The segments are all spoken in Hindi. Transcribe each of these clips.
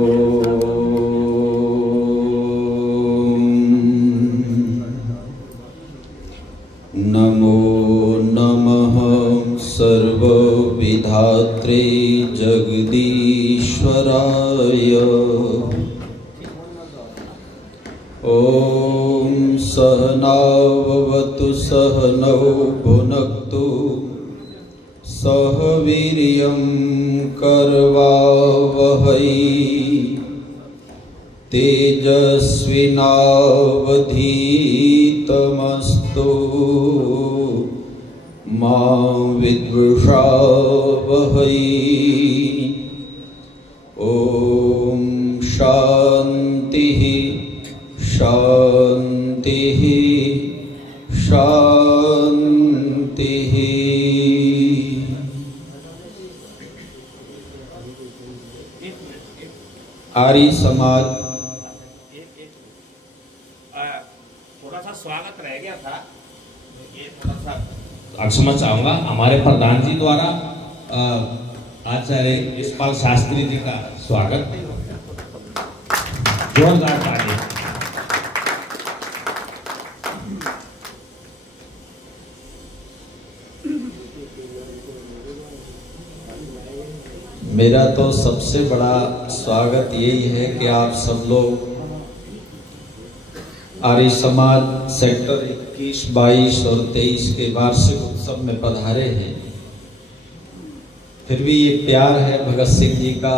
नमो नमः सर्वविधात्रे जगदीश्वराय। ॐ सहनाववतु सहनौ भुनक्तु सह वीर्यं करवावहै तेजस्विनावधीतमस्तु मा विद्विषावहै। ॐ शान्तिः शान्तिः शान्तिः। आर्य समाज थोड़ा सा स्वागत रह गया था, ये थोड़ा सा क्षमा चाहूंगा। हमारे प्रधान जी द्वारा आचार्य यशपाल शास्त्री जी का स्वागत, जोरदार ताली। मेरा तो सबसे बड़ा स्वागत यही है कि आप सब लोग आर्य समाज सेक्टर 21, 22 और 23 के वार्षिक उत्सव में पधारे हैं। फिर भी ये प्यार है भगत सिंह जी का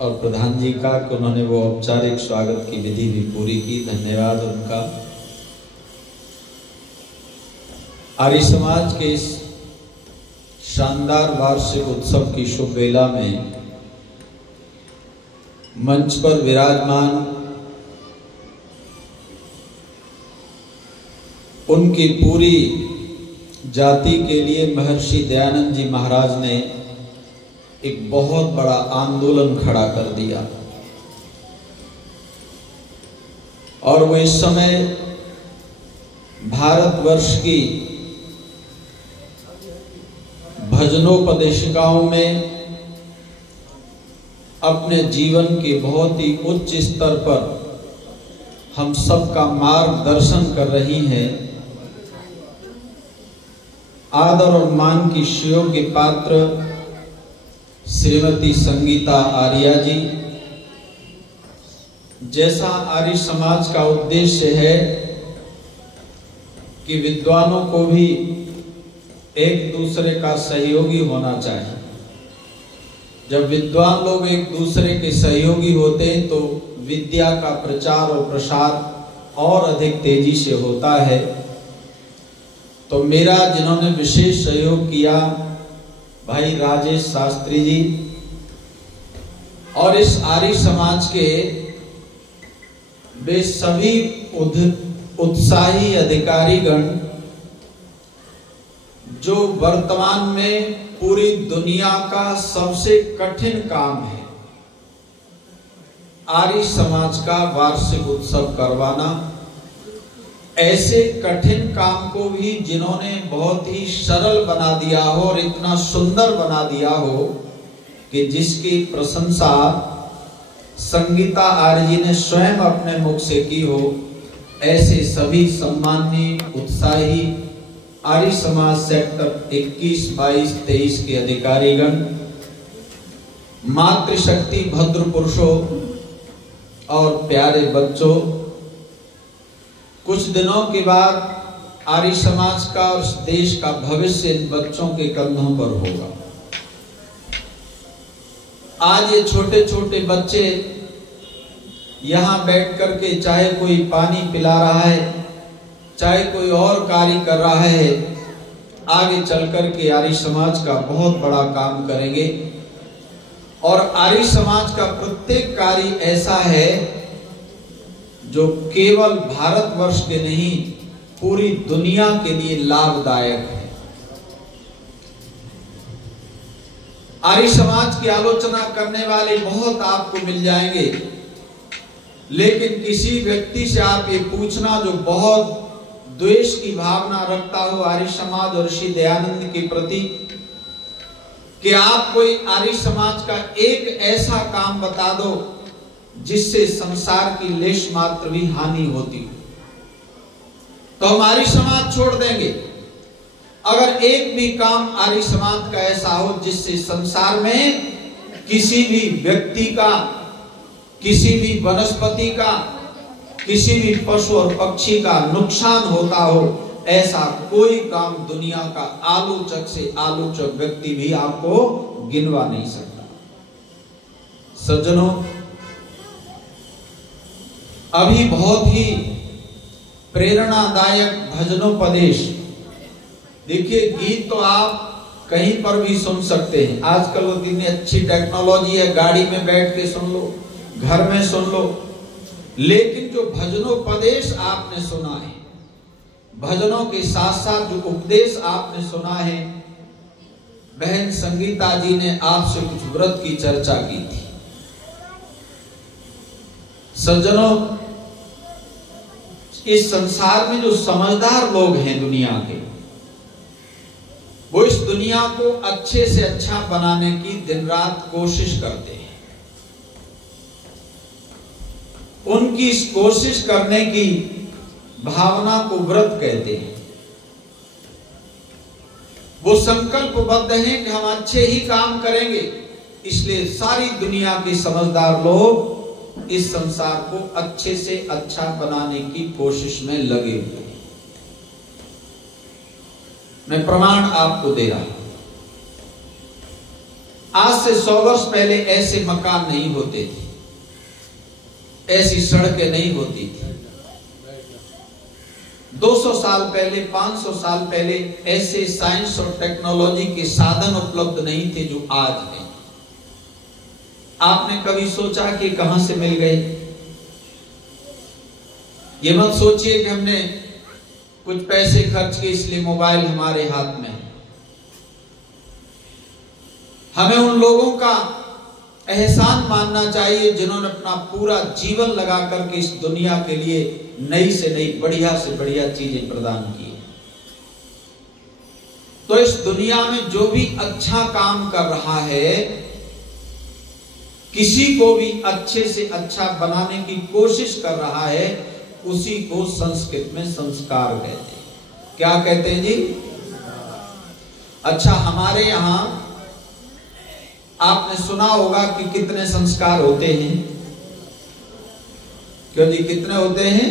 और प्रधान जी का कि उन्होंने वो औपचारिक स्वागत की विधि भी पूरी की, धन्यवाद उनका। आर्य समाज के इस शानदार वार्षिक उत्सव की शुभ वेला में मंच पर विराजमान उनकी पूरी जाति के लिए महर्षि दयानंद जी महाराज ने एक बहुत बड़ा आंदोलन खड़ा कर दिया और वो इस समय भारतवर्ष की भजनोपदेशिकाओं में अपने जीवन के बहुत ही उच्च स्तर पर हम सबका मार्गदर्शन कर रही हैं। आदर और मान की शियों के पात्र श्रीमती संगीता आर्या जी। जैसा आर्य समाज का उद्देश्य है कि विद्वानों को भी एक दूसरे का सहयोगी होना चाहिए। जब विद्वान लोग एक दूसरे के सहयोगी होते हैं तो विद्या का प्रचार और प्रसार और अधिक तेजी से होता है। तो मेरा जिन्होंने विशेष सहयोग किया भाई राजेश शास्त्री जी और इस आर्य समाज के वे सभी उत्साही अधिकारीगण जो वर्तमान में पूरी दुनिया का सबसे कठिन काम है आर्य समाज का वार्षिक उत्सव करवाना। ऐसे कठिन काम को भी जिन्होंने बहुत ही सरल बना दिया हो और इतना सुंदर बना दिया हो कि जिसकी प्रशंसा संगीता आर्य जी ने स्वयं अपने मुख से की हो, ऐसे सभी सम्माननीय उत्साही आर्य समाज सेक्टर 21, 22, 23 के अधिकारीगण, मातृशक्ति भद्र पुरुषों और प्यारे बच्चों, कुछ दिनों के बाद आर्य समाज का और देश का भविष्य इन बच्चों के कंधों पर होगा। आज ये छोटे छोटे बच्चे यहाँ बैठ करके चाहे कोई पानी पिला रहा है, चाहे कोई और कार्य कर रहा है, आगे चल करके आर्य समाज का बहुत बड़ा काम करेंगे। और आर्य समाज का प्रत्येक कार्य ऐसा है जो केवल भारतवर्ष के नहीं पूरी दुनिया के लिए लाभदायक है। आर्य समाज की आलोचना करने वाले बहुत आपको मिल जाएंगे, लेकिन किसी व्यक्ति से आप ये पूछना जो बहुत द्वेष की भावना रखता हो आर्य समाज और ऋषि दयानंद के प्रति, कि आप कोई आर्य समाज का एक ऐसा काम बता दो जिससे संसार की लेश मात्र भी हानि होती हो, तो हम आर्य समाज छोड़ देंगे। अगर एक भी काम आर्य समाज का ऐसा हो जिससे संसार में किसी भी व्यक्ति का, किसी भी वनस्पति का, किसी भी पशु और पक्षी का नुकसान होता हो, ऐसा कोई काम दुनिया का आलोचक से आलोचक व्यक्ति भी आपको गिनवा नहीं सकता। सज्जनों, अभी बहुत ही प्रेरणादायक भजनोपदेश, देखिए गीत तो आप कहीं पर भी सुन सकते हैं। आजकल वो इतनी अच्छी टेक्नोलॉजी है, गाड़ी में बैठ के सुन लो, घर में सुन लो, लेकिन जो भजनोपदेश आपने सुना है, भजनों के साथ साथ जो उपदेश आपने सुना है, बहन संगीता जी ने आपसे कुछ व्रत की चर्चा की थी। सज्जनों, इस संसार में जो समझदार लोग हैं दुनिया के, वो इस दुनिया को अच्छे से अच्छा बनाने की दिन रात कोशिश करते हैं। उनकी इस कोशिश करने की भावना को व्रत कहते हैं। वो संकल्पबद्ध हैं कि हम अच्छे ही काम करेंगे, इसलिए सारी दुनिया के समझदार लोग इस संसार को अच्छे से अच्छा बनाने की कोशिश में लगे हुए हैं। मैं प्रमाण आपको दे रहा हूं। आज से 100 वर्ष पहले ऐसे मकान नहीं होते थे, ऐसी सड़कें नहीं होती थी। 200 साल पहले, 500 साल पहले ऐसे साइंस और टेक्नोलॉजी के साधन उपलब्ध नहीं थे जो आज हैं। आपने कभी सोचा कि कहां से मिल गए? ये मत सोचिए कि हमने कुछ पैसे खर्च किए इसलिए मोबाइल हमारे हाथ में है। हमें उन लोगों का एहसान मानना चाहिए जिन्होंने अपना पूरा जीवन लगा करके इस दुनिया के लिए नई से नई, बढ़िया से बढ़िया चीजें प्रदान की। तो इस दुनिया में जो भी अच्छा काम कर रहा है, किसी को भी अच्छे से अच्छा बनाने की कोशिश कर रहा है, उसी को संस्कृत में संस्कार कहते हैं। क्या कहते हैं जी? अच्छा, हमारे यहां आपने सुना होगा कि कितने संस्कार होते हैं? क्यों जी, कितने होते हैं?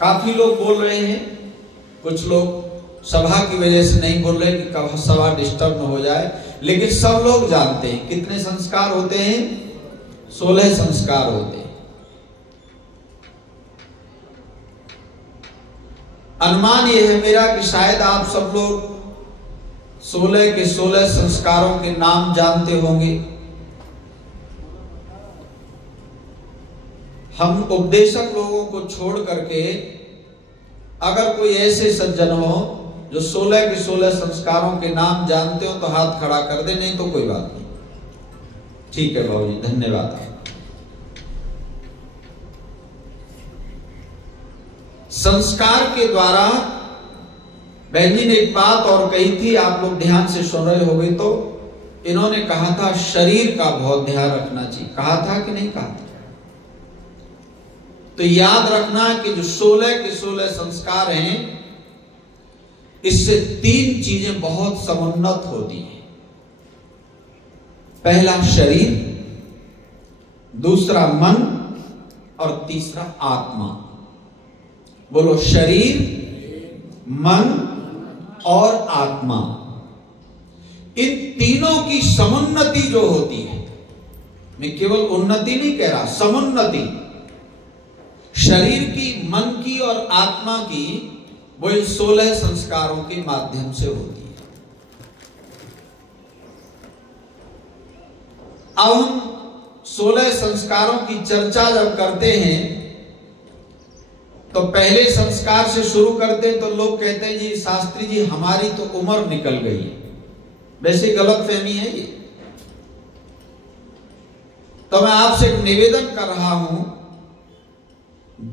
काफी लोग बोल रहे हैं, कुछ लोग सभा की वजह से नहीं बोल रहे कि सभा डिस्टर्ब न हो जाए, लेकिन सब लोग जानते हैं कितने संस्कार होते हैं। 16 संस्कार होते हैं। अनुमान यह है मेरा कि शायद आप सब लोग 16 के 16 संस्कारों के नाम जानते होंगे। हम उपदेशक लोगों को छोड़ करके अगर कोई ऐसे सज्जन हो जो 16 के 16 संस्कारों के नाम जानते हो तो हाथ खड़ा कर दे, नहीं तो कोई बात नहीं। ठीक है बाबू जी, धन्यवाद। संस्कार के द्वारा बहन जी ने एक बात और कही थी, आप लोग ध्यान से सुन रहे होंगे तो इन्होंने कहा था शरीर का बहुत ध्यान रखना चाहिए। कहा था कि नहीं कहा था? तो याद रखना कि जो 16 के 16 संस्कार हैं, इससे 3 चीजें बहुत समुन्नत होती हैं। पहला शरीर, दूसरा मन और तीसरा आत्मा। बोलो, शरीर, मन और आत्मा, इन तीनों की समुन्नति जो होती है, मैं केवल उन्नति नहीं कह रहा, समुन्नति, शरीर की, मन की और आत्मा की, वो इन 16 संस्कारों के माध्यम से होती है। अब हम 16 संस्कारों की चर्चा जब करते हैं तो पहले संस्कार से शुरू करते हैं तो लोग कहते हैं जी शास्त्री जी हमारी तो उम्र निकल गई है। वैसे गलतफहमी है ये। तो मैं आपसे एक निवेदन कर रहा हूं,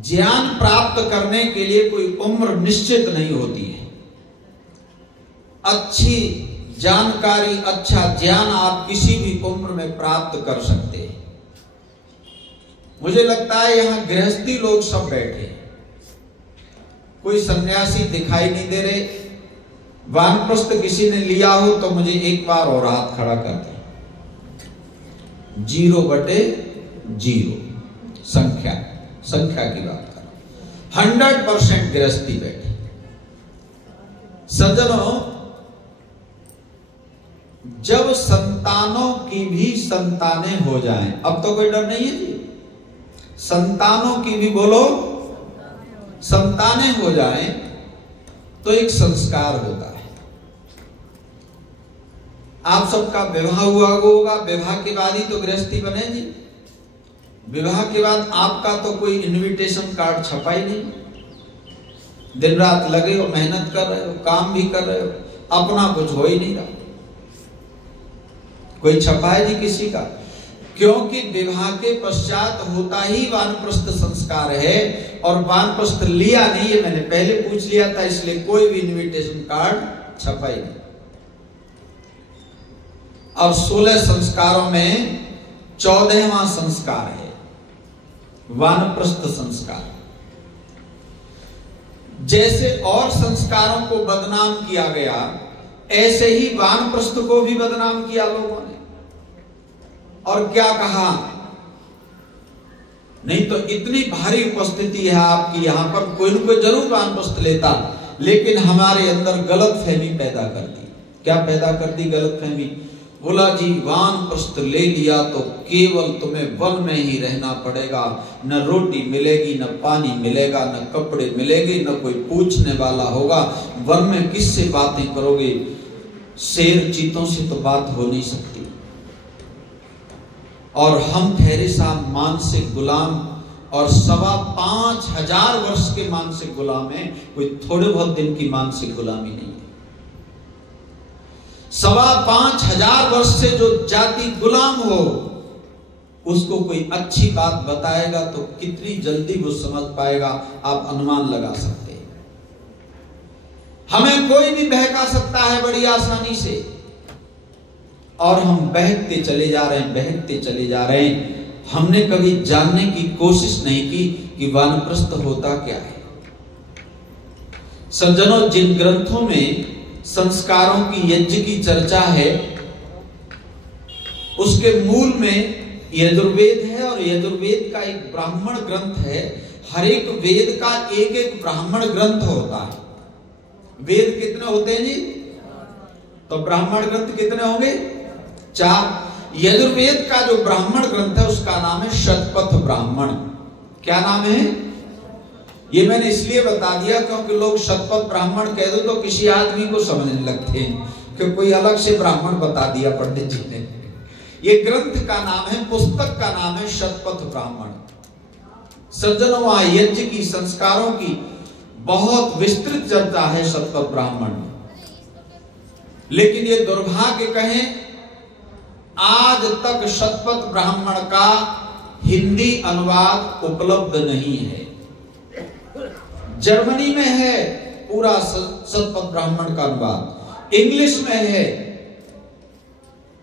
ज्ञान प्राप्त करने के लिए कोई उम्र निश्चित नहीं होती है। अच्छी जानकारी, अच्छा ज्ञान आप किसी भी उम्र में प्राप्त कर सकते हैं। मुझे लगता है यहाँ गृहस्थी लोग सब बैठे हैं, कोई सन्यासी दिखाई नहीं दे रहे। वानप्रस्थ किसी ने लिया हो तो मुझे एक बार और हाथ खड़ा कर दे। 0/0 संख्या की बात कर, 100% गृहस्थी बैठे। सज्जनों, जब संतानों की भी संतानें हो जाएं, अब तो कोई डर नहीं है जी, संतानों की भी बोलो संतानें हो जाएं, तो एक संस्कार होता है। आप सबका विवाह हुआ होगा, विवाह के बाद ही तो गृहस्थी बने जी। विवाह के बाद आपका तो कोई इनविटेशन कार्ड छपा ही नहीं। दिन रात लगे हो, मेहनत कर रहे हो, काम भी कर रहे हो, अपना कुछ हो ही नहीं रहा। कोई छपा है जी किसी का? क्योंकि विवाह के पश्चात होता ही वानप्रस्थ संस्कार है, और वानप्रस्थ लिया नहीं, ये मैंने पहले पूछ लिया था, इसलिए कोई भी इनविटेशन कार्ड छपा ही नहीं। और 16 संस्कारों में 14वां संस्कार है वानप्रस्थ संस्कार। जैसे और संस्कारों को बदनाम किया गया, ऐसे ही वानप्रस्थ को भी बदनाम किया लोगों ने। और क्या कहा? नहीं तो इतनी भारी उपस्थिति है आपकी यहां पर, कोई न कोई जरूर वानप्रस्थ लेता, लेकिन हमारे अंदर गलतफहमी पैदा कर दी। क्या पैदा कर दी गलतफहमी? बोला जी वानप्रस्थ ले लिया तो केवल तुम्हें वन में ही रहना पड़ेगा, न रोटी मिलेगी, न पानी मिलेगा, न कपड़े मिलेंगे, न कोई पूछने वाला होगा। वन में किससे बातें करोगे? शेर चीतों से तो बात हो नहीं सकती। और हम ठहरे साहब मानसिक गुलाम, और 5,500 वर्ष के मानसिक गुलाम है, कोई थोड़े बहुत दिन की मानसिक गुलामी नहीं है। 5,500 वर्ष से जो जाति गुलाम हो, उसको कोई अच्छी बात बताएगा तो कितनी जल्दी वो समझ पाएगा, आप अनुमान लगा सकते हैं। हमें कोई भी बहका सकता है बड़ी आसानी से, और हम बहकते चले जा रहे हैं, बहकते चले जा रहे हैं। हमने कभी जानने की कोशिश नहीं की कि वानप्रस्थ होता क्या है। सज्जनों, जिन ग्रंथों में संस्कारों की यज्ञ की चर्चा है, उसके मूल में यजुर्वेद है, और यजुर्वेद का एक ब्राह्मण ग्रंथ है। हर एक वेद का एक एक ब्राह्मण ग्रंथ होता है। वेद कितने होते हैं जी? तो ब्राह्मण ग्रंथ कितने होंगे? 4। यजुर्वेद का जो ब्राह्मण ग्रंथ है उसका नाम है शतपथ ब्राह्मण। क्या नाम है? ये मैंने इसलिए बता दिया क्योंकि लोग शतपथ ब्राह्मण कह दो तो किसी आदमी को समझने लगते हैं कि कोई अलग से ब्राह्मण बता दिया पंडित जी ने। ये ग्रंथ का नाम है, पुस्तक का नाम है शतपथ ब्राह्मण। सज्जनों, वहां यज्ञ की, संस्कारों की बहुत विस्तृत चर्चा है शतपथ ब्राह्मण। लेकिन ये दुर्भाग्य कहें, आज तक शतपथ ब्राह्मण का हिंदी अनुवाद उपलब्ध नहीं है। जर्मनी में है पूरा शतपथ ब्राह्मण का अनुवाद, इंग्लिश में है।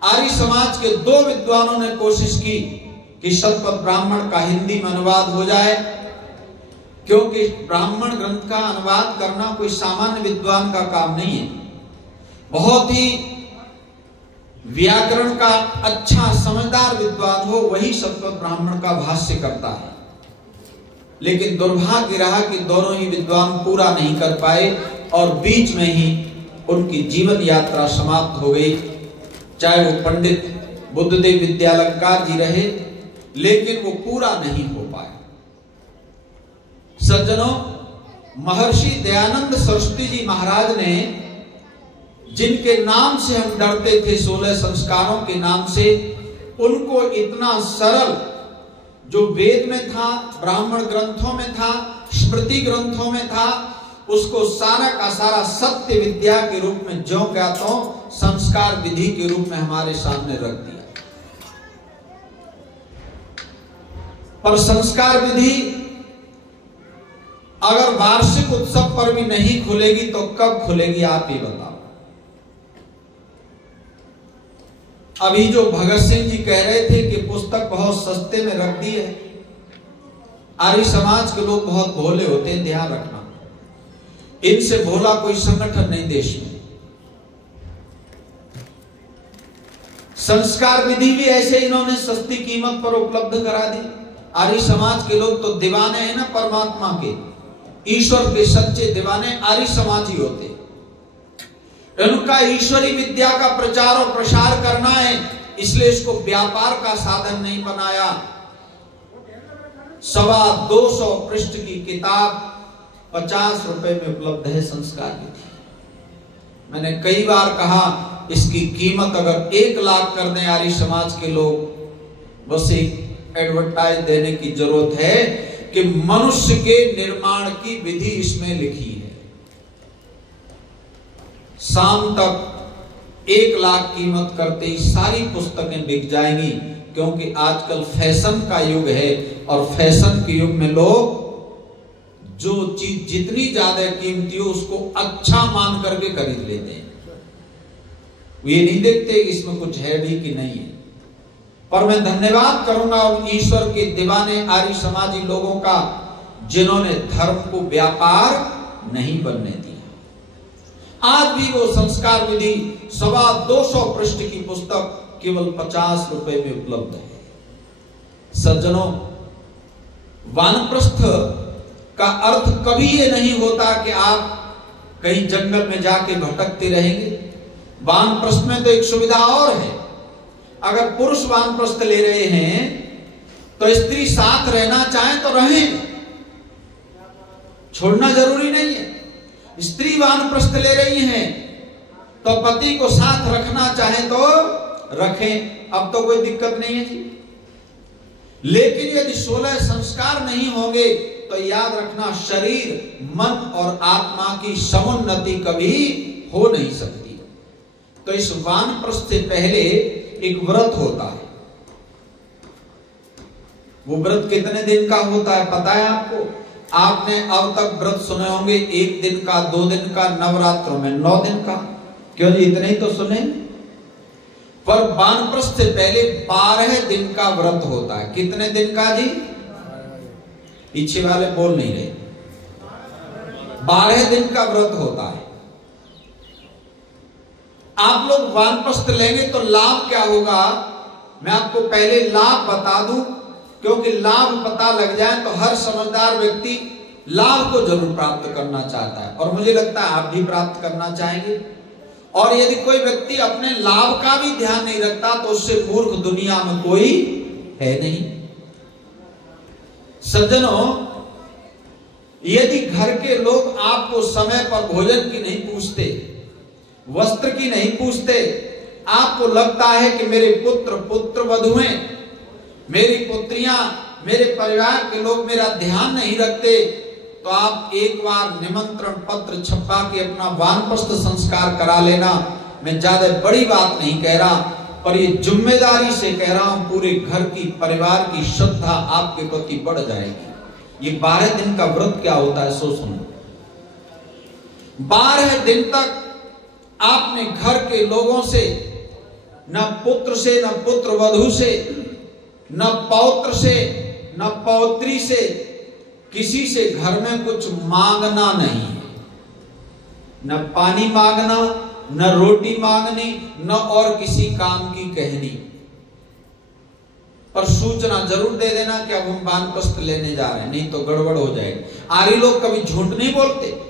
आर्य समाज के 2 विद्वानों ने कोशिश की कि शतपथ ब्राह्मण का हिंदी में अनुवाद हो जाए, क्योंकि ब्राह्मण ग्रंथ का अनुवाद करना कोई सामान्य विद्वान का काम नहीं है। बहुत ही व्याकरण का अच्छा समझदार विद्वान हो, वही शतपथ ब्राह्मण का भाष्य करता है। लेकिन दुर्भाग्य रहा कि दोनों ही विद्वान पूरा नहीं कर पाए, और बीच में ही उनकी जीवन यात्रा समाप्त हो गई। चाहे वो पंडित बुद्धदेव विद्यालंकार जी रहे, लेकिन वो पूरा नहीं हो पाया। सज्जनों, महर्षि दयानंद सरस्वती जी महाराज ने, जिनके नाम से हम डरते थे 16 संस्कारों के नाम से, उनको इतना सरल, जो वेद में था, ब्राह्मण ग्रंथों में था, स्मृति ग्रंथों में था, उसको सारा का सारा सत्य विद्या के रूप में, ज्यों क्या तो संस्कार विधि के रूप में हमारे सामने रख दिया। पर संस्कार विधि अगर वार्षिक उत्सव पर भी नहीं खुलेगी तो कब खुलेगी, आप ही बताओ। अभी जो भगत सिंह जी कह रहे थे कि पुस्तक बहुत सस्ते में रख दी है, आर्य समाज के लोग बहुत भोले होते हैं, ध्यान रखना, इनसे भोला कोई संगठन नहीं देश में। संस्कार विधि भी ऐसे इन्होंने सस्ती कीमत पर उपलब्ध करा दी। आर्य समाज के लोग तो दीवाने हैं ना परमात्मा के, ईश्वर के सच्चे दीवाने आर्य समाज ही होते। उनका ईश्वरी विद्या का प्रचार और प्रसार करना है, इसलिए इसको व्यापार का साधन नहीं बनाया। 225 पृष्ठ की किताब 50 रुपए में उपलब्ध है, संस्कार विधि। मैंने कई बार कहा इसकी कीमत अगर 1 लाख कर दें आर्य समाज के लोग, बस एक एडवर्टाइज देने की जरूरत है कि मनुष्य के निर्माण की विधि इसमें लिखी है। शाम तक 1 लाख कीमत करते ही सारी पुस्तकें बिक जाएंगी, क्योंकि आजकल फैशन का युग है और फैशन के युग में लोग जो चीज जितनी ज्यादा कीमती हो उसको अच्छा मान करके खरीद लेते हैं। ये नहीं देखते इसमें कुछ है भी कि नहीं है। पर मैं धन्यवाद करूंगा उन ईश्वर के दीवाने आर्य समाजी लोगों का, जिन्होंने धर्म को व्यापार नहीं बनने दिया। आज भी वो संस्कार विधि 225 पृष्ठ की पुस्तक केवल 50 रुपए में उपलब्ध है। सज्जनों, वानप्रस्थ का अर्थ कभी ये नहीं होता कि आप कहीं जंगल में जाके भटकते रहेंगे। वानप्रस्थ में तो एक सुविधा और है, अगर पुरुष वानप्रस्थ ले रहे हैं तो स्त्री साथ रहना चाहे तो रहें, छोड़ना जरूरी नहीं है। स्त्री वानप्रस्थ ले रही हैं तो पति को साथ रखना चाहे तो रखें, अब तो कोई दिक्कत नहीं है जी। लेकिन यदि 16 संस्कार नहीं होंगे तो याद रखना, शरीर, मन और आत्मा की समुन्नति कभी हो नहीं सकती। तो इस वानप्रस्थ से पहले एक व्रत होता है। वो व्रत कितने दिन का होता है पता है आपको? आपने अब तक व्रत सुने होंगे, 1 दिन का, 2 दिन का, नवरात्रों में 9 दिन का। क्यों जी, इतने ही तो सुने। पर वानप्रस्थ से पहले 12 दिन का व्रत होता है। कितने दिन का जी? पीछे वाले बोल नहीं रहे। 12 दिन का व्रत होता है। आप लोग वानप्रस्थ लेंगे तो लाभ क्या होगा, मैं आपको पहले लाभ बता दूं, क्योंकि लाभ पता लग जाए तो हर समझदार व्यक्ति लाभ को जरूर प्राप्त करना चाहता है, और मुझे लगता है आप भी प्राप्त करना चाहेंगे। और यदि कोई व्यक्ति अपने लाभ का भी ध्यान नहीं रखता तो उससे मूर्ख दुनिया में कोई है नहीं। सज्जनों, यदि घर के लोग आपको समय पर भोजन की नहीं पूछते, वस्त्र की नहीं पूछते, आपको लगता है कि मेरे पुत्र पुत्र वधुएं, मेरी पुत्रियां, मेरे परिवार के लोग मेरा ध्यान नहीं रखते, तो आप एक बार निमंत्रण पत्र छपा के अपना वानप्रस्थ संस्कार करा लेना। मैं ज्यादा बड़ी बात नहीं कह रहा, पर ये जिम्मेदारी से कह रहा हूं, पूरे घर की, परिवार की श्रद्धा आपके प्रति बढ़ जाएगी। ये 12 दिन का व्रत क्या होता है सो सुनो। 12 दिन तक आपने घर के लोगों से, न पुत्र से, न पुत्र वधु से, न पौत्र से, न पौत्री से, किसी से घर में कुछ मांगना नहीं है। न पानी मांगना, न रोटी मांगनी, न और किसी काम की कहनी। पर सूचना जरूर दे देना कि अब हम वानप्रस्थ लेने जा रहे हैं, नहीं तो गड़बड़ हो जाएगी। आर्य लोग कभी झूठ नहीं बोलते,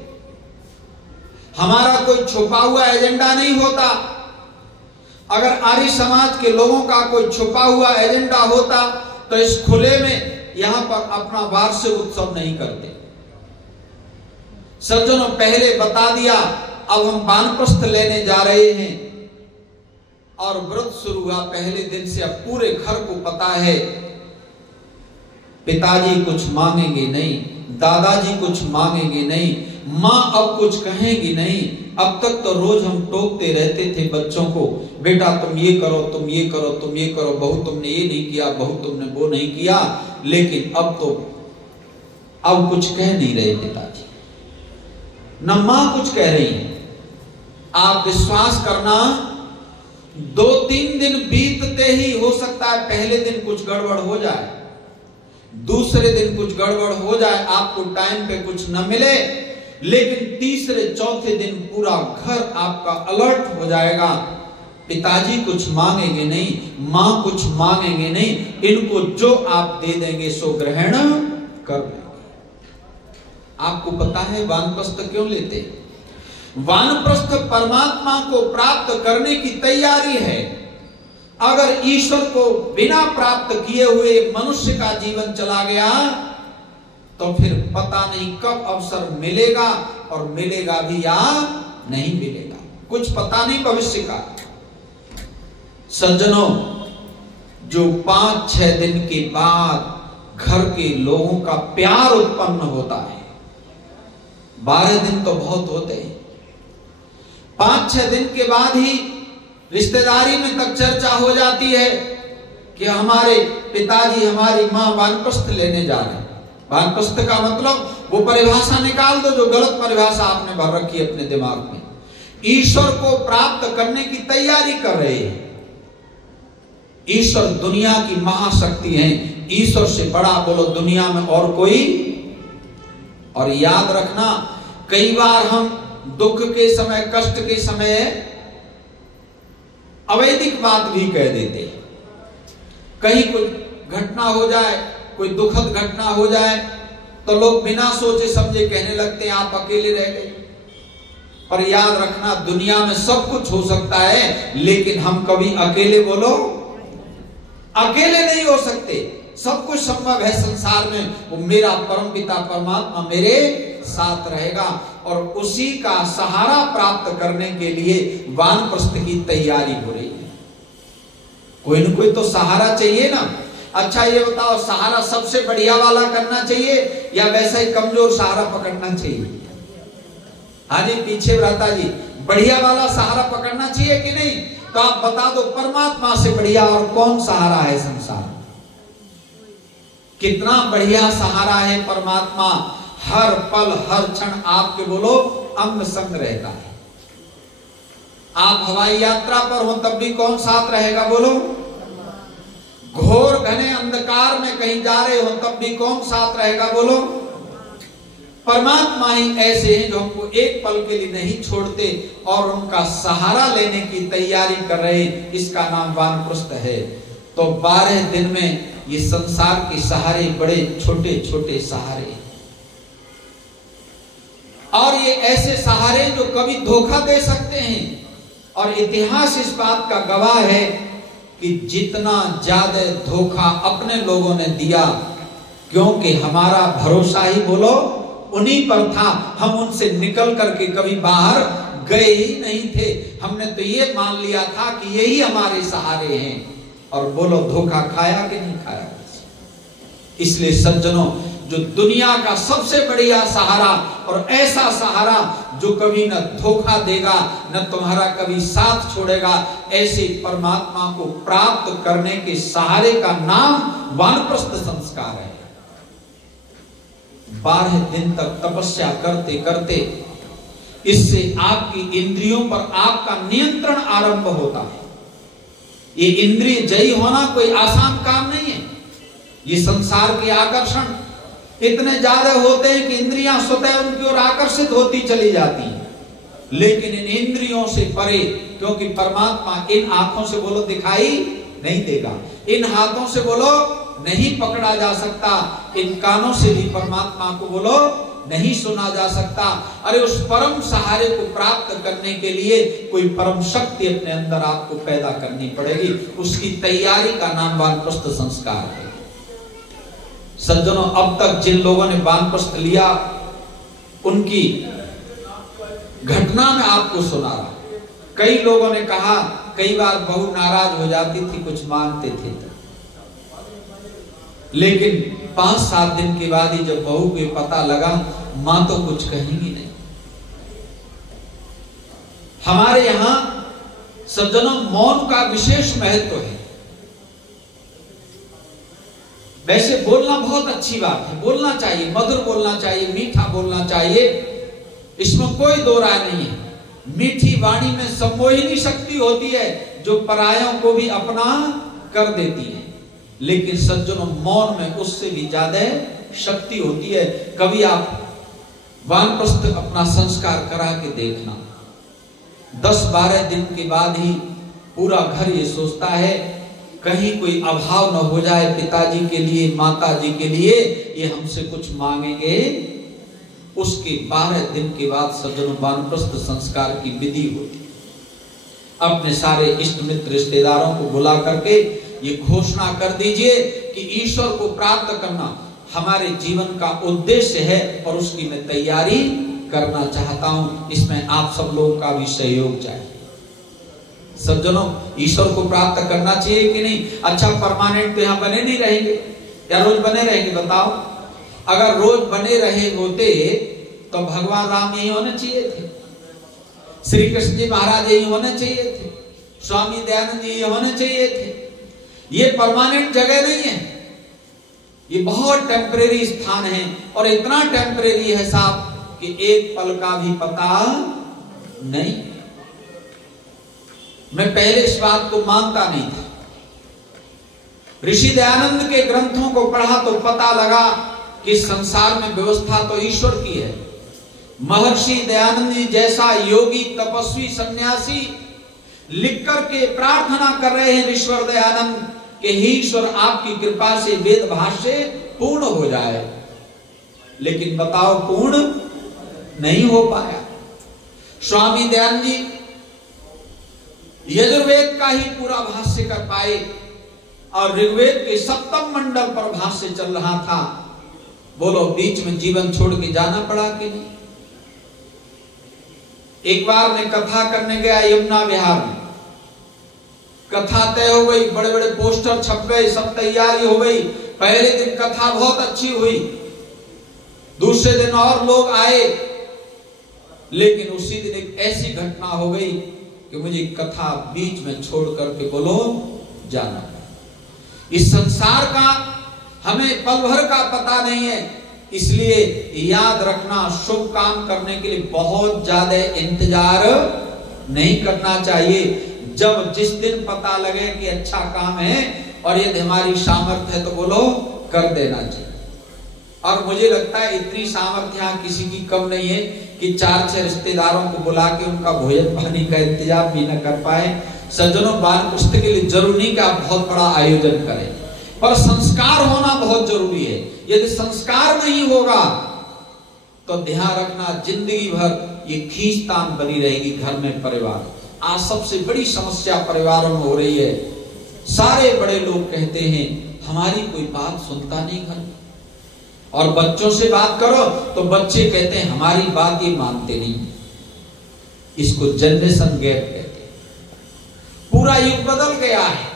हमारा कोई छुपा हुआ एजेंडा नहीं होता। अगर आर्य समाज के लोगों का कोई छुपा हुआ एजेंडा होता तो इस खुले में यहां पर अपना वार्षिक उत्सव नहीं करते। सज्जनों, पहले बता दिया, अब हम वानप्रस्थ लेने जा रहे हैं और व्रत शुरू हुआ पहले दिन से। अब पूरे घर को पता है पिताजी कुछ मांगेंगे नहीं, दादाजी कुछ मांगेंगे नहीं, माँ अब कुछ कहेंगी नहीं। अब तक तो रोज हम टोकते रहते थे बच्चों को, बेटा तुम ये करो, तुम ये करो, तुम ये करो, बहू तुमने ये नहीं किया, बहू तुमने वो नहीं किया। लेकिन अब तो अब कुछ कह नहीं रहे पिताजी, न माँ कुछ कह रही है। आप विश्वास करना, 2-3 दिन बीतते ही हो सकता है पहले दिन कुछ गड़बड़ हो जाए, दूसरे दिन कुछ गड़बड़ हो जाए, आपको टाइम पे कुछ न मिले, लेकिन तीसरे चौथे दिन पूरा घर आपका अलर्ट हो जाएगा। पिताजी कुछ मांगेंगे नहीं, माँ कुछ मांगेंगे नहीं, इनको जो आप दे देंगे सो ग्रहण कर लेंगे। आपको पता है वानप्रस्थ क्यों लेते? वानप्रस्थ परमात्मा को प्राप्त करने की तैयारी है। अगर ईश्वर को बिना प्राप्त किए हुए मनुष्य का जीवन चला गया तो फिर पता नहीं कब अवसर मिलेगा, और मिलेगा भी या नहीं मिलेगा, कुछ पता नहीं भविष्य का। सज्जनों, जो 5-6 दिन के बाद घर के लोगों का प्यार उत्पन्न होता है, 12 दिन तो बहुत होते हैं, 5-6 दिन के बाद ही रिश्तेदारी में तक चर्चा हो जाती है कि हमारे पिताजी हमारी मां वानप्रस्थ लेने जा रहे हैं। वानप्रस्थ का मतलब वो परिभाषा निकाल दो जो गलत परिभाषा आपने भर रखी है अपने दिमाग में। ईश्वर को प्राप्त करने की तैयारी कर रहे हैं। ईश्वर दुनिया की महाशक्ति है, ईश्वर से बड़ा बोलो दुनिया में और कोई। और याद रखना, कई बार हम दुख के समय, कष्ट के समय अवैदिक बात भी कह देते हैं। कहीं कोई घटना हो जाए, कोई दुखद घटना हो जाए तो लोग बिना सोचे समझे कहने लगते हैं आप अकेले रह गए। पर याद रखना, दुनिया में सब कुछ हो सकता है, लेकिन हम कभी अकेले बोलो अकेले नहीं हो सकते। सब कुछ संभव है संसार में। वो मेरा परमपिता परमात्मा मेरे साथ रहेगा, और उसी का सहारा प्राप्त करने के लिए वानप्रस्थ की तैयारी हो रही है। कोई न कोई तो सहारा चाहिए ना। अच्छा ये बताओ, सहारा सबसे बढ़िया वाला करना चाहिए या वैसा ही कमजोर सहारा पकड़ना चाहिए? हाँ जी, पीछे भ्राता जी, बढ़िया वाला सहारा पकड़ना चाहिए कि नहीं? तो आप बता दो, परमात्मा से बढ़िया और कौन सहारा है संसार? कितना बढ़िया सहारा है परमात्मा। हर पल हर क्षण आपके बोलो अंग संग रहता है। आप हवाई यात्रा पर हो तब भी कौन साथ रहेगा बोलो? घोर घने अंधकार में कहीं जा रहे हो तब भी कौन साथ रहेगा बोलो? परमात्मा ही ऐसे हैं जो हमको एक पल के लिए नहीं छोड़ते और उनका सहारा लेने की तैयारी कर रहे हैं। इसका नाम वानप्रस्थ है। तो 12 दिन में ये संसार के सहारे बड़े छोटे छोटे सहारे, और ये ऐसे सहारे जो कभी धोखा दे सकते हैं। और इतिहास इस बात का गवाह है कि जितना ज्यादा धोखा अपने लोगों ने दिया, क्योंकि हमारा भरोसा ही बोलो उन्हीं पर था। हम उनसे निकल करके कभी बाहर गए ही नहीं थे। हमने तो ये मान लिया था कि यही हमारे सहारे हैं, और बोलो धोखा खाया कि नहीं खाया? इसलिए सज्जनों, जो दुनिया का सबसे बढ़िया सहारा और ऐसा सहारा जो कभी न धोखा देगा न तुम्हारा कभी साथ छोड़ेगा, ऐसे परमात्मा को प्राप्त करने के सहारे का नाम वानप्रस्थ संस्कार है। 12 दिन तक तपस्या करते करते इससे आपकी इंद्रियों पर आपका नियंत्रण आरंभ होता है। ये इंद्रिय जयी होना कोई आसान काम नहीं है। ये संसार के आकर्षण इतने ज्यादा होते हैं कि इंद्रियां स्वतः उनकी ओर आकर्षित होती चली जाती हैं। लेकिन इन इंद्रियों से परे, क्योंकि परमात्मा इन आंखों से बोलो दिखाई नहीं देगा, इन हाथों से बोलो नहीं पकड़ा जा सकता, इन कानों से भी परमात्मा को बोलो नहीं सुना जा सकता। अरे उस परम सहारे को प्राप्त करने के लिए कोई परम शक्ति अपने अंदर आपको पैदा करनी पड़ेगी। उसकी तैयारी का नाम वानप्रस्थ संस्कार है। सज्जनों, अब तक जिन लोगों ने वानप्रस्थ लिया उनकी घटना में आपको सुना रहा। कई लोगों ने कहा कई बार बहू नाराज हो जाती थी, कुछ मांगते थे, लेकिन 5-7 दिन के बाद ही जब बहू को पता लगा, मां तो कुछ कहेंगी नहीं। हमारे यहां सज्जनों मौन का विशेष महत्व है। वैसे बोलना बहुत अच्छी बात है, बोलना चाहिए, मधुर बोलना चाहिए, मीठा बोलना चाहिए, इसमें कोई दो राय नहीं है। मीठी वाणी में सम्मोहिनी शक्ति होती है जो परायों को भी अपना कर देती है। लेकिन सज्जनों मौन में उससे भी ज्यादा शक्ति होती है। कभी आप वानप्रस्थ अपना संस्कार करा के देखना, 10-12 दिन के बाद ही पूरा घर ये सोचता है कहीं कोई अभाव न हो जाए पिताजी के लिए, माताजी के लिए, ये हमसे कुछ मांगेंगे। उसके 12 दिन के बाद सज्जनों वानप्रस्थ संस्कार की विधि होती। अपने सारे इष्ट मित्र रिश्तेदारों को बुला करके ये घोषणा कर दीजिए कि ईश्वर को प्राप्त करना हमारे जीवन का उद्देश्य है और उसकी मैं तैयारी करना चाहता हूं। इसमें आप सब लोगों का भी सहयोग चाहिए। सज्जनों, ईश्वर को प्राप्त करना चाहिए कि नहीं? अच्छा, परमानेंट तो यहाँ बने नहीं रहेंगे, या रोज बने रहेंगे? बताओ, अगर रोज बने रहे होते तो भगवान राम यही होने चाहिए थे, श्री कृष्ण जी महाराज यही होने चाहिए थे, स्वामी दयानंद जी यही होने चाहिए थे। ये परमानेंट जगह नहीं है, ये बहुत टेम्परेरी स्थान है, और इतना टेम्परेरी है साहब कि एक पल का भी पता नहीं। मैं पहले इस बात को मानता नहीं था, ऋषि दयानंद के ग्रंथों को पढ़ा तो पता लगा कि संसार में व्यवस्था तो ईश्वर की है। महर्षि दयानंद जी जैसा योगी तपस्वी सन्यासी लिख करके प्रार्थना कर रहे हैं ईश्वर दयानंद कि हे ईश्वर आपकी कृपा से वेद भाष्य पूर्ण हो जाए, लेकिन बताओ पूर्ण नहीं हो पाया। स्वामी दयानंद जी यजुर्वेद का ही पूरा भाष्य कर पाए, और ऋग्वेद के 7वें मंडल पर भाष्य चल रहा था। बोलो, बीच में जीवन छोड़ के जाना पड़ा कि नहीं? एक बार मैं कथा करने गया यमुना विहार में, कथा तय हो गई, बड़े बड़े पोस्टर छप गए, सब तैयारी हो गई। पहले दिन कथा बहुत अच्छी हुई, दूसरे दिन और लोग आए, लेकिन उसी दिन एक ऐसी घटना हो गई कि मुझे कथा बीच में छोड़ करके बोलो जाना। इस संसार का हमें पल भर का पता नहीं है, इसलिए याद रखना, शुभ काम करने के लिए बहुत ज्यादा इंतजार नहीं करना चाहिए। जब जिस दिन पता लगे कि अच्छा काम है और यदि हमारी सामर्थ्य है तो बोलो कर देना चाहिए। और मुझे लगता है इतनी सामर्थ्य यहाँ किसी की कम नहीं है कि 4-6 रिश्तेदारों को बुला के उनका भोजन पानी का इंतजाम भी न कर पाए। सज्जनों, वानप्रस्थ के लिए जरूरी नहीं कि आप बहुत बड़ा आयोजन करें, पर संस्कार होना बहुत जरूरी है। यदि संस्कार नहीं होगा तो ध्यान रखना जिंदगी भर ये खींचतान बनी रहेगी घर में। परिवार आज सबसे बड़ी समस्या परिवारों में हो रही है। सारे बड़े लोग कहते हैं हमारी कोई बात सुनता नहीं घर में, और बच्चों से बात करो तो बच्चे कहते हैं हमारी बात ये मानते नहीं। इसको जनरेशन गैप कहते हैं। पूरा युग बदल गया है,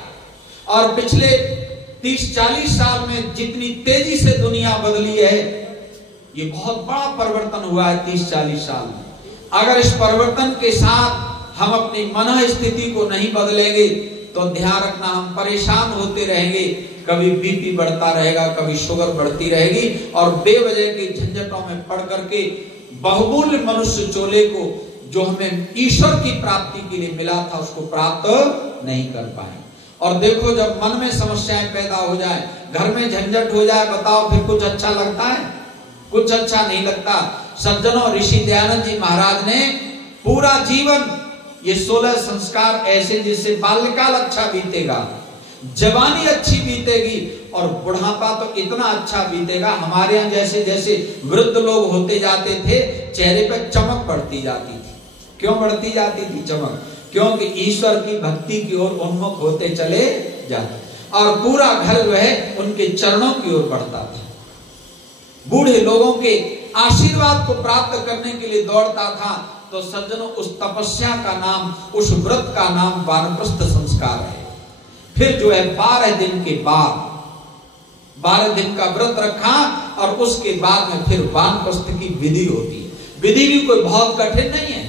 और पिछले 30-40 साल में जितनी तेजी से दुनिया बदली है, ये बहुत बड़ा परिवर्तन हुआ है 30-40 साल में। अगर इस परिवर्तन के साथ हम अपनी मन स्थिति को नहीं बदलेंगे तो ध्यान रखना हम परेशान होते रहेंगे। कभी बीपी बढ़ता रहेगा, कभी शुगर बढ़ती रहेगी, और बेवजह के झंझटों में पड़ करके बहुमूल्य मनुष्य चोले को जो हमें ईश्वर की प्राप्ति के लिए मिला था उसको प्राप्त नहीं कर पाए। और देखो, जब मन में समस्याएं पैदा हो जाए, घर में झंझट हो जाए, बताओ फिर कुछ अच्छा लगता है? कुछ अच्छा नहीं लगता। सज्जनों, ऋषि दयानंद जी महाराज ने पूरा जीवन ये 16 संस्कार ऐसे जिससे बाल्यकाल अच्छा बीतेगा, जवानी अच्छी बीतेगी, और बुढ़ापा तो इतना अच्छा बीतेगा। हमारे यहाँ जैसे जैसे वृद्ध लोग होते जाते थे, चेहरे पर चमक बढ़ती जाती थी। क्यों बढ़ती जाती थी चमक? क्योंकि ईश्वर की भक्ति की ओर उन्मुख होते चले जाते, और पूरा घर जो है उनके चरणों की ओर बढ़ता था। बूढ़े लोगों के आशीर्वाद को प्राप्त करने के लिए दौड़ता था। तो सज्जनों, उस तपस्या का नाम, उस व्रत का नाम वानप्रस्थ संस्कार है। फिर जो है 12 दिन के बाद 12 दिन का व्रत रखा, और उसके बाद में फिर वानप्रस्थ की विधि होती है। विधि भी कोई बहुत कठिन नहीं है,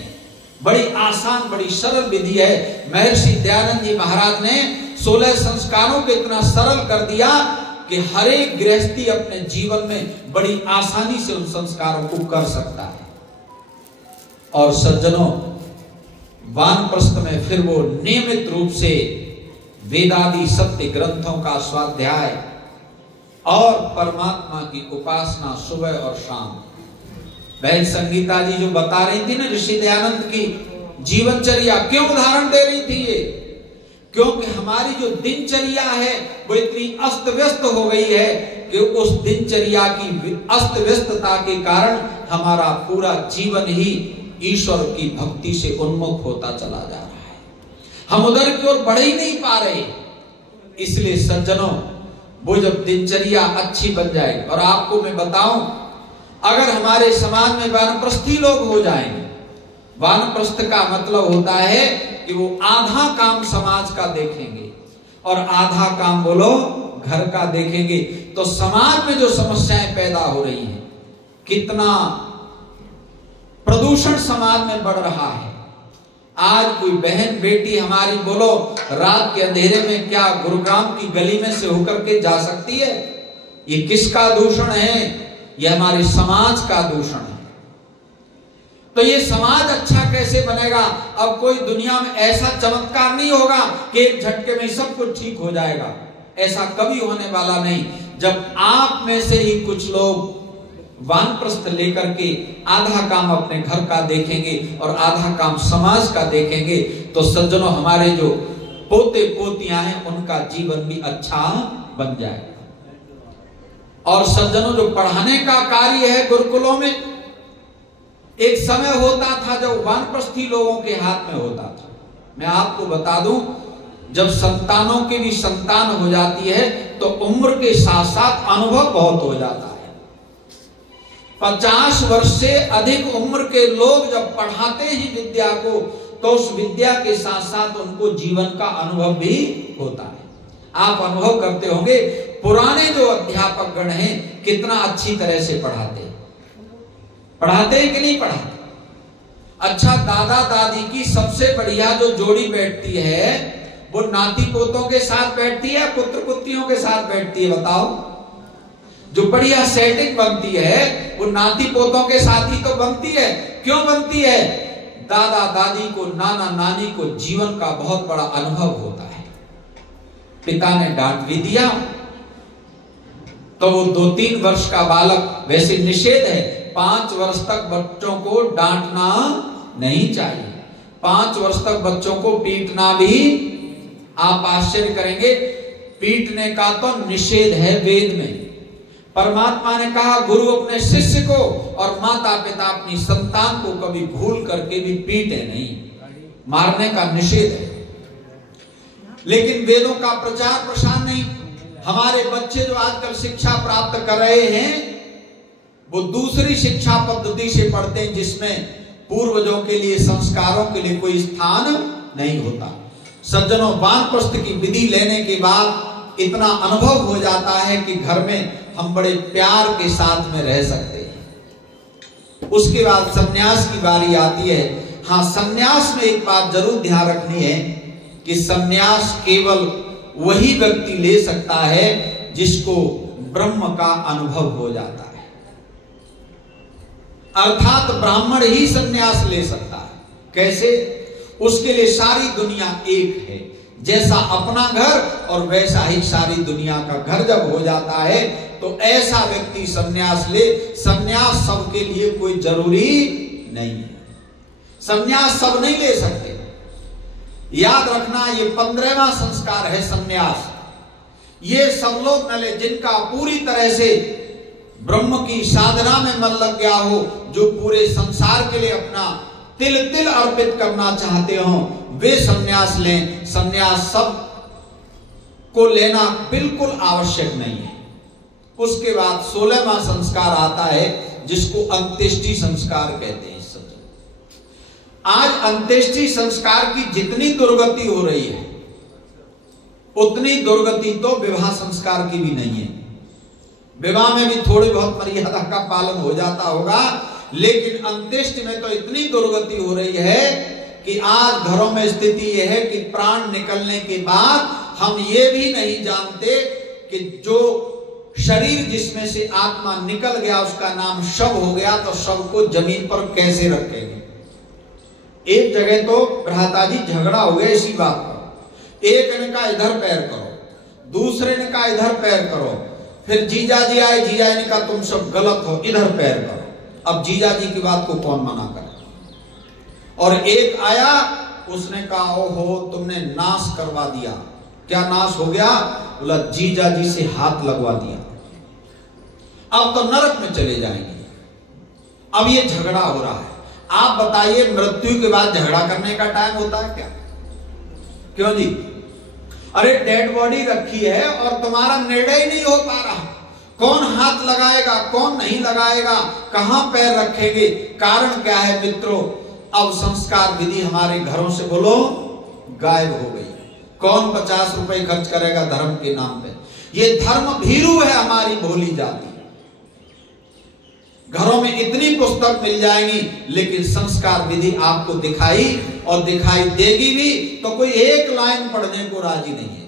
बड़ी आसान, बड़ी सरल विधि है। महर्षि दयानंद जी महाराज ने 16 संस्कारों को इतना सरल कर दिया कि हर एक गृहस्थी अपने जीवन में बड़ी आसानी से उन संस्कारों को कर सकता है। और सज्जनों, वानप्रस्थ में फिर वो नियमित रूप से वेदादि सत्य ग्रंथों का स्वाध्याय और परमात्मा की उपासना सुबह और शाम। बहन संगीता जी जो बता रही थी ना ऋषि दयानंद की जीवनचर्या, क्यों उदाहरण दे रही थी ये? क्योंकि हमारी जो दिनचर्या है वो इतनी अस्त व्यस्त हो गई है कि उस दिनचर्या की अस्त व्यस्तता के कारण हमारा पूरा जीवन ही ईश्वर की भक्ति से उन्मुख होता चला जा रहा है। हम उधर की ओर बढ़ ही नहीं पा रहे। इसलिए सज्जनों, वो जब दिनचर्या अच्छी बन जाएगी, और आपको मैं बताऊं, अगर हमारे समाज में वानप्रस्थी लोग हो जाएंगे, वानप्रस्थ का मतलब होता है कि वो आधा काम समाज का देखेंगे और आधा काम बोलो घर का देखेंगे, तो समाज में जो समस्याएं पैदा हो रही हैं, कितना प्रदूषण समाज में बढ़ रहा है। आज कोई बहन बेटी हमारी बोलो रात के अंधेरे में क्या गुरुग्राम की गली में से होकर के जा सकती है? ये किसका दूषण है? ये हमारे समाज का दूषण है। तो ये समाज अच्छा कैसे बनेगा? अब कोई दुनिया में ऐसा चमत्कार नहीं होगा कि एक झटके में सब कुछ ठीक हो जाएगा, ऐसा कभी होने वाला नहीं। जब आप में से ही कुछ लोग वानप्रस्थ लेकर के आधा काम अपने घर का देखेंगे और आधा काम समाज का देखेंगे, तो सज्जनों, हमारे जो पोते पोतियां हैं उनका जीवन भी अच्छा बन जाएगा। और सज्जनों, जो पढ़ाने का कार्य है गुरुकुलों में, एक समय होता था जब वानप्रस्थी लोगों के हाथ में होता था। मैं आपको बता दूं, जब संतानों की भी संतान हो जाती है तो उम्र के साथ साथ अनुभव बहुत हो जाता है। 50 वर्ष से अधिक उम्र के लोग जब पढ़ाते हैं विद्या को, तो उस विद्या के साथ साथ उनको जीवन का अनुभव भी होता है। आप अनुभव करते होंगे, पुराने जो अध्यापक गण हैं कितना अच्छी तरह से पढ़ाते हैं कि नहीं पढ़ाते? अच्छा, दादा दादी की सबसे बढ़िया जो जोड़ी बैठती है वो नाती पोतों के साथ बैठती है, पुत्र पुत्रियों के साथ बैठती है? बताओ। जो बढ़िया सेटिंग बनती है वो नाती पोतों के साथ ही तो बनती है। क्यों बनती है? दादा दादी को, नाना नानी को जीवन का बहुत बड़ा अनुभव होता है। पिता ने डांट भी दिया तो वो 2-3 वर्ष का बालक, वैसे निषेध है, 5 वर्ष तक बच्चों को डांटना नहीं चाहिए, 5 वर्ष तक बच्चों को पीटना भी, आप आश्चर्य करेंगे, पीटने का तो निषेध है वेद में। परमात्मा ने कहा गुरु अपने शिष्य को और माता पिता अपनी संतान को कभी भूल करके भी पीटे नहीं, मारने का निषेध है। लेकिन वेदों का प्रचार प्रसार नहीं। हमारे बच्चे जो आजकल शिक्षा प्राप्त कर रहे हैं वो दूसरी शिक्षा पद्धति से पढ़ते हैं, जिसमें पूर्वजों के लिए, संस्कारों के लिए कोई स्थान नहीं होता। सज्जनों, वानप्रस्थ की विधि लेने के बाद इतना अनुभव हो जाता है कि घर में हम बड़े प्यार के साथ में रह सकते हैं। उसके बाद सन्यास की बारी आती है। हाँ, सन्यास में एक बात जरूर ध्यान रखनी है कि सन्यास केवल वही व्यक्ति ले सकता है जिसको ब्रह्म का अनुभव हो जाता है, अर्थात ब्राह्मण ही सन्यास ले सकता है। कैसे? उसके लिए सारी दुनिया एक है, जैसा अपना घर और वैसा ही सारी दुनिया का घर जब हो जाता है तो ऐसा व्यक्ति सन्यास ले। सन्यास सबके लिए कोई जरूरी नहीं है, सन्यास सब नहीं ले सकते। याद रखना, ये 15वां संस्कार है सन्यास। ये सब लोग न ले जिनका पूरी तरह से ब्रह्म की साधना में मन लग गया हो, जो पूरे संसार के लिए अपना तिल तिल अर्पित करना चाहते हो, वे सन्यास लें। सन्यास सब को लेना बिल्कुल आवश्यक नहीं है। उसके बाद 16वां संस्कार आता है जिसको अंत्येष्टि संस्कार कहते हैं। आज अंत्येष्टि संस्कार की जितनी दुर्गति हो रही है उतनी दुर्गति तो विवाह संस्कार की भी नहीं है। विवाह में भी थोड़ी बहुत मर्यादा का पालन हो जाता होगा, लेकिन अंत्येष्टि में तो इतनी दुर्गति हो रही है कि आज घरों में स्थिति यह है कि प्राण निकलने के बाद हम ये भी नहीं जानते कि जो शरीर जिसमें से आत्मा निकल गया उसका नाम शव हो गया, तो शव को जमीन पर कैसे रखेंगे। एक जगह तो भ्राता जी झगड़ा हो गया इसी बात पर एक ने कहा इधर पैर करो, दूसरे ने कहा इधर पैर करो, फिर जीजा जी आए, जीजा ने कहा तुम सब गलत हो, इधर पैर करो। अब जीजा जी की बात को कौन मना करे? और एक आया, उसने कहा ओहो तुमने नाश करवा दिया। क्या नाश हो गया? बोला जीजा जी से हाथ लगवा दिया, अब तो नरक में चले जाएंगे। अब ये झगड़ा हो रहा है। आप बताइए, मृत्यु के बाद झगड़ा करने का टाइम होता है क्या? क्यों जी? अरे डेड बॉडी रखी है और तुम्हारा निर्णय नहीं हो पा रहा, कौन हाथ लगाएगा कौन नहीं लगाएगा, कहां पैर रखेंगे। कारण क्या है मित्रों? अब संस्कार विधि हमारे घरों से बोलो गायब हो गई। कौन 50 रुपए खर्च करेगा धर्म के नाम पे? ये धर्म भीरू है हमारी भोली जाति। घरों में इतनी पुस्तक मिल जाएंगी, लेकिन संस्कार विधि आपको दिखाई और दिखाई देगी भी तो कोई एक लाइन पढ़ने को राजी नहीं है।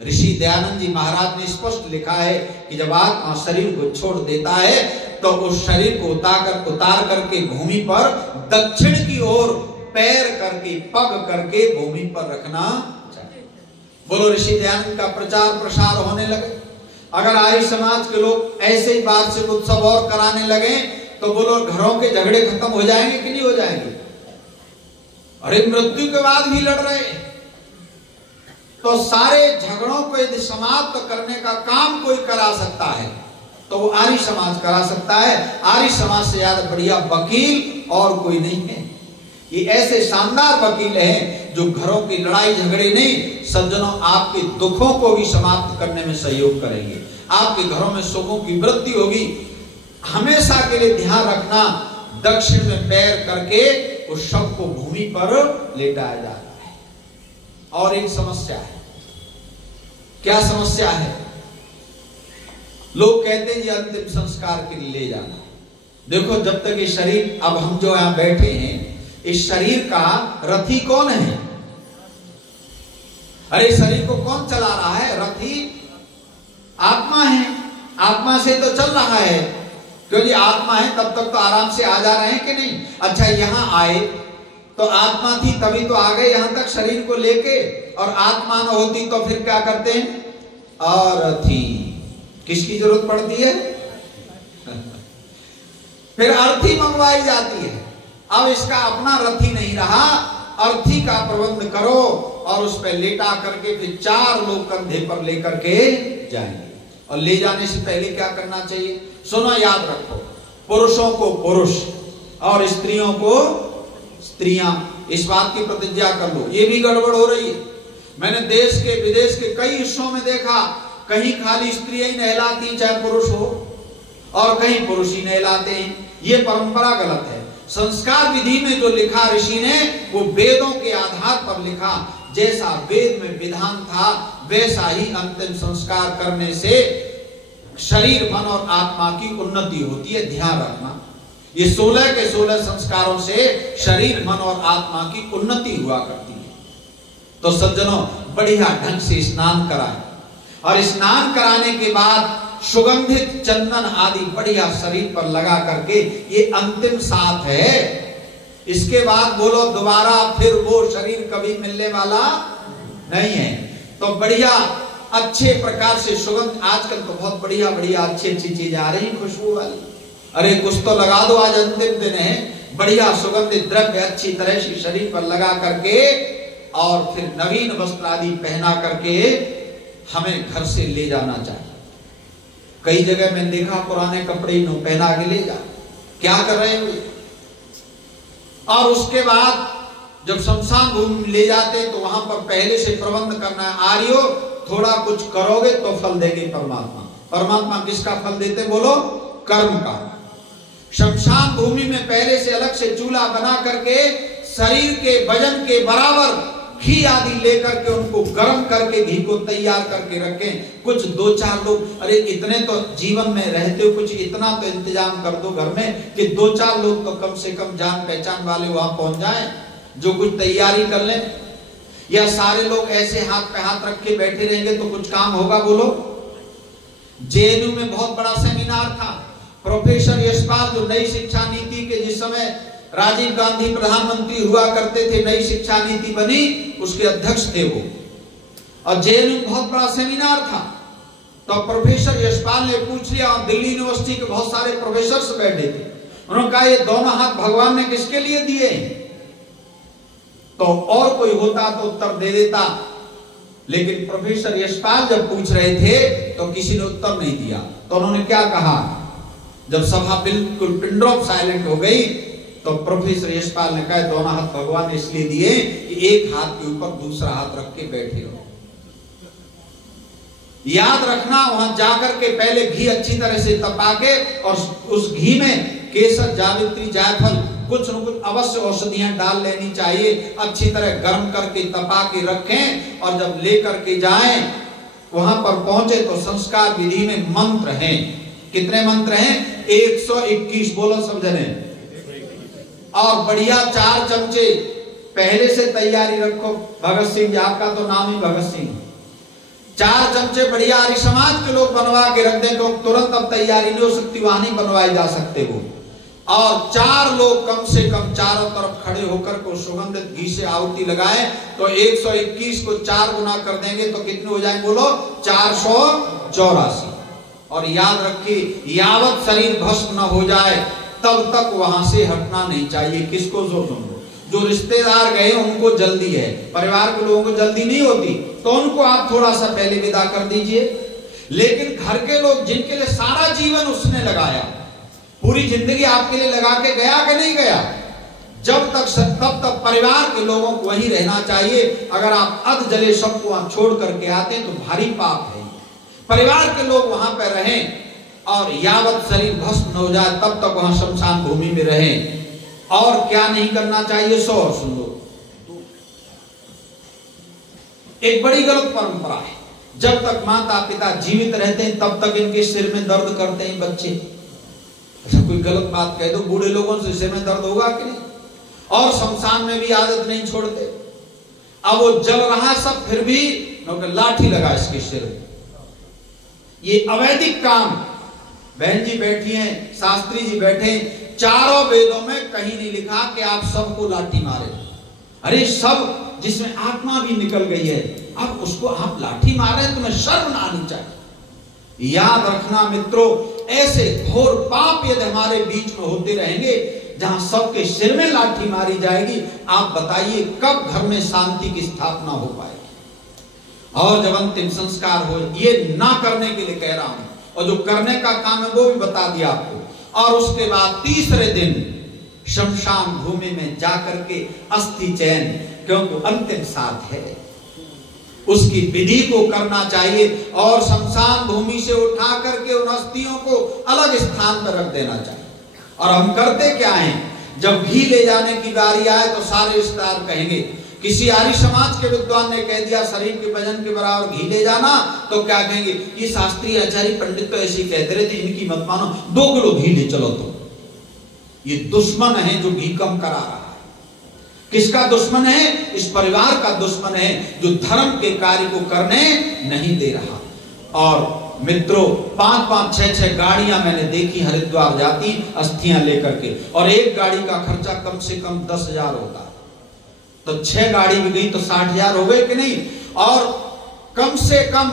ऋषि दयानंद जी महाराज ने स्पष्ट लिखा है कि जब आत्मा शरीर को छोड़ देता है तो उस शरीर को उतार करके भूमि पर दक्षिण की ओर पैर करके पग करके भूमि पर रखना चाहिए। बोलो ऋषि दयानंद का प्रचार प्रसार होने लगे। अगर आर्य समाज के लोग ऐसे ही वार्षिक उत्सव और कराने लगे तो बोलो घरों के झगड़े खत्म हो जाएंगे कि नहीं हो जाएंगे? अरे मृत्यु के बाद भी लड़ रहे। तो सारे झगड़ों को यदि समाप्त करने का काम कोई करा सकता है तो वो आर्य समाज करा सकता है। आर्य समाज से ज्यादा बढ़िया वकील और कोई नहीं है। ये ऐसे शानदार वकील हैं जो घरों की लड़ाई झगड़े नहीं, सज्जनों आपके दुखों को भी समाप्त करने में सहयोग करेंगे। आपके घरों में सुखों की वृद्धि होगी। हमेशा के लिए ध्यान रखना, दक्षिण में पैर करके उस शव को भूमि पर लेटाया जा रहा है। और एक समस्या है। क्या समस्या है? लोग कहते हैं ये अंतिम संस्कार के लिए ले जाना। देखो जब तक ये शरीर, अब हम जो यहां बैठे हैं, इस शरीर का रथी कौन है? अरे शरीर को कौन चला रहा है? रथी आत्मा है। आत्मा से तो चल रहा है, क्योंकि आत्मा है तब तक तो आराम से आ जा रहे हैं कि नहीं? अच्छा यहां आए तो आत्मा थी तभी तो आ गए यहां तक शरीर को लेके, और आत्मा न होती तो फिर क्या करते हैं? अरथी। किसकी जरूरत पड़ती है? फिर अर्थी मंगवाई जाती है। अब इसका अपना रथी नहीं रहा, अर्थी का प्रबंध करो और उस पर लेटा करके फिर 4 लोग कंधे पर लेकर के जाएंगे। और ले जाने से पहले क्या करना चाहिए? सुनो, याद रखो, पुरुषों को पुरुष और स्त्रियों को स्त्रियां, इस बात की प्रतिज्ञा कर लो। ये भी गड़बड़ हो रही है। मैंने देश के विदेश के कई हिस्सों में देखा, कहीं खाली स्त्रियां ही नहलाती चाहे पुरुष हो, और कहीं पुरुष ही नहलाते हैं। ये परंपरा गलत है। संस्कार विधि में जो लिखा ऋषि ने वो वेदों के आधार पर लिखा। जैसा वेद में विधान था वैसा ही अंतिम संस्कार करने से शरीर, मन और आत्मा की उन्नति होती है। ध्यान रखना, ये 16 के 16 संस्कारों से शरीर, मन और आत्मा की उन्नति हुआ करती है। तो सज्जनों, बढ़िया ढंग से स्नान कराएं, और स्नान कराने के बाद सुगंधित चंदन आदि बढ़िया शरीर पर लगा करके, ये अंतिम साथ है। इसके बाद बोलो दोबारा फिर वो शरीर कभी मिलने वाला नहीं है। तो बढ़िया अच्छे प्रकार से सुगंध, आजकल तो बहुत बढ़िया बढ़िया अच्छी अच्छी चीज आ रही खुशबू वाली। अरे कुछ तो लगा दो, आज अंतिम दिन है। बढ़िया सुगंधित द्रव्य अच्छी तरह से शरीर पर लगा करके और फिर नवीन वस्त्र आदि पहना करके हमें घर से ले जाना चाहिए। कई जगह मैंने देखा पुराने कपड़े नो पहना के ले जा, क्या कर रहे हैं? और उसके बाद जब शमशान भूमि ले जाते तो वहां पर पहले से प्रबंध करना है। आर्यो, थोड़ा कुछ करोगे तो फल देंगे परमात्मा। परमात्मा किसका फल देते बोलो? कर्म का। शमशान भूमि में पहले से अलग से चूल्हा बना करके शरीर के वजन के बराबर घी आदि लेकर के उनको गर्म करके घी को तैयार करके रखें। कुछ 2-4 लोग, अरे इतने तो जीवन में रहते हो, कुछ इतना तो इंतजाम कर दो घर में कि 2-4 लोग तो कम से कम जान पहचान वाले वहां पहुंच जाएं, जो कुछ तैयारी कर लें। या सारे लोग ऐसे हाथ पे हाथ रख के बैठे रहेंगे तो कुछ काम होगा बोलो? जेएनयू में बहुत बड़ा सेमिनार था। प्रोफेसर यशपाल, जो नई शिक्षा नीति के जिस समय राजीव गांधी प्रधानमंत्री हुआ करते थे, नई शिक्षा नीति बनी, उसके अध्यक्ष थे वो। और जेएनयू में बहुत बड़ा सेमिनार था। तो प्रोफेसर यशपाल ने पूछ लिया, और दिल्ली यूनिवर्सिटी के बहुत सारे प्रोफेसर बैठे थे, उन्होंने कहा ये दोनों हाथ भगवान ने किसके लिए दिए? तो और कोई होता तो उत्तर दे देता, लेकिन प्रोफेसर यशपाल जब पूछ रहे थे तो किसी ने उत्तर नहीं दिया। तो उन्होंने क्या कहा, जब सभा बिल्कुल पिन ड्रॉप साइलेंट हो गई, तो प्रोफेसर यशपाल ने कहा दोनों हाथ भगवान ने इसलिए दिए कि एक हाथ के ऊपर दूसरा हाथ रख के बैठे रहो। याद रखना, वहां जाकर के पहले घी अच्छी तरह से तपा के, और उस घी में केसर, जावित्री, जायफल, कुछ न कुछ अवश्य औषधियां डाल लेनी चाहिए। अच्छी तरह गर्म करके तपा के रखें, और जब लेकर के जाएं, वहां पर पहुंचे तो संस्कार विधि में मंत्र हैं। कितने मंत्र हैं? 121 बोलो सब जने। और बढ़िया 4 चमचे पहले से तैयारी रखो। भगत सिंह जी, आपका तो नाम ही भगत सिंह। 4 चमचे बढ़िया आर्य समाज के लोग बनवा के रख दें, क्योंकि तुरंत अब तैयारी नहीं हो सकती, वहां नहीं बनवाई जा सकते वो। और 4 लोग कम से कम चारों तरफ खड़े होकर को सुगंधित घी से आहुति लगाए, तो 121 को 4 गुना कर देंगे तो कितने हो जाएंगे बोलो? 484। और याद रखिए, यावत शरीर भस्म न हो जाए तब तक वहां से हटना नहीं चाहिए। किसको? जो रिश्तेदार गए उनको जल्दी है, परिवार के लोगों को जल्दी नहीं होती, तो उनको आप थोड़ा सा पहले विदा कर दीजिए। लेकिन घर के लोग जिनके लिए सारा जीवन उसने लगाया, पूरी जिंदगी आपके लिए लगा के गया कि नहीं गया, जब तक तब तक परिवार के लोगों को वहीं रहना चाहिए। अगर आप अध जले सबको वहां छोड़ करके आते हैं तो भारी पाप है। परिवार के लोग वहां पर रहें, और यावत शरीर भस्म न हो जाए तब तक वहां शमशान भूमि में रहें। और क्या नहीं करना चाहिए? सो सुन लो, एक बड़ी गलत परंपरा है, जब तक माता पिता जीवित रहते हैं तब तक इनके सिर में दर्द करते हैं बच्चे। अच्छा, कोई गलत बात कह दो, बूढ़े लोगों से सिर में दर्द होगा कि नहीं? और शमशान में भी आदत नहीं छोड़ते। अब वो जल रहा है सब, फिर भी लाठी लगा इसके सिर में। ये अवैधिक काम। बहन जी बैठी हैं, शास्त्री जी बैठे, चारों वेदों में कहीं नहीं लिखा कि आप सबको लाठी मारे। अरे सब जिसमें आत्मा भी निकल गई है, अब उसको आप लाठी मार रहे हैं, तुम्हें शर्म ना आनी चाहिए। याद रखना मित्रों, ऐसे घोर पाप यदि हमारे बीच में होते रहेंगे जहां सबके सिर में लाठी मारी जाएगी, आप बताइए कब घर में शांति की स्थापना हो पाएगी? और जब अंतिम संस्कार हो, ये ना करने के लिए कह रहा हूं, और जो करने का काम है वो भी बता दिया आपको। और उसके बाद तीसरे दिन शमशान भूमि में जाकर के अस्थि चयन, क्योंकि अंतिम साथ है, उसकी विधि को करना चाहिए। और शमशान भूमि से उठा करके उन अस्थियों को अलग स्थान पर रख देना चाहिए। और हम करते क्या हैं, जब घी ले जाने की बारी आए तो सारे रिश्तेदार कहेंगे, किसी आर्य समाज के विद्वान ने कह दिया शरीर के वजन के बराबर घी ले जाना, तो क्या कहेंगे, ये शास्त्री आचार्य पंडित तो ऐसे ही कहते रहते, इनकी मत मानो, 2 किलो घी ले चलो। तो ये दुश्मन है जो घी कम करा रहा है। किसका दुश्मन है? इस परिवार का दुश्मन है, जो धर्म के कार्य को करने नहीं दे रहा। और मित्रों, 5-5, 6-6 गाड़ियां मैंने देखी हरिद्वार जाती अस्थियां लेकर के, और एक गाड़ी का खर्चा कम से कम 10,000 होता है। तो 6 गाड़ी भी गई तो 60,000 हो गए कि नहीं? और कम से कम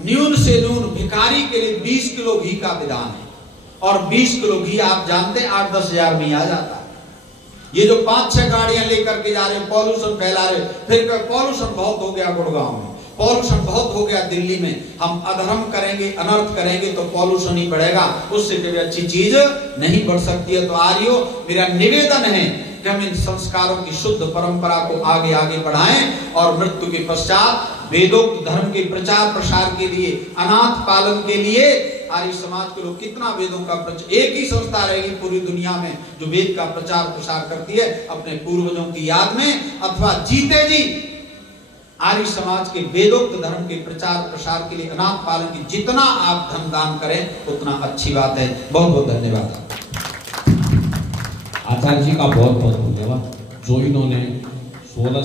न्यून से न्यून भिखारी के लिए 20 किलो घी का विधान है, और 20 किलो घी आप जानते हैं 8-10 हजार में आ जाता है। ये जो 5-6 गाड़ियां लेकर के जा रहे, पॉल्यूशन फैला रहे, फिर पॉल्यूशन बहुत हो गया गुड़गांव में, पॉल्यूशन बहुत हो गया दिल्ली में, हम अधर्म करेंगे, अनर्थ करेंगे तो पॉल्यूशन ही बढ़ेगा, उससे कभी अच्छी चीज नहीं बढ़ सकती है। तो आर्यों, मेरा निवेदन है कि हम इन संस्कारों की शुद्ध परंपरा को आगे आगे बढ़ाएं, और मृत्यु के पश्चात वेदोक्त धर्म के प्रचार प्रसार के लिए, अनाथ पालन के लिए आर्य समाज के लोग कितना वेदों का एक ही संस्था रहेगी पूरी दुनिया में जो वेद का प्रचार प्रसार करती है अपने पूर्वजों की याद में, अथवा जीते जी आर्य समाज के वेदोक्त धर्म के प्रचार प्रसार के लिए अनाथ पालन की जितना आप धन दान करें उतना अच्छी बात है। बहुत बहुत धन्यवाद। आचार्य जी का बहुत बहुत धन्यवाद, जो इन्होंने 16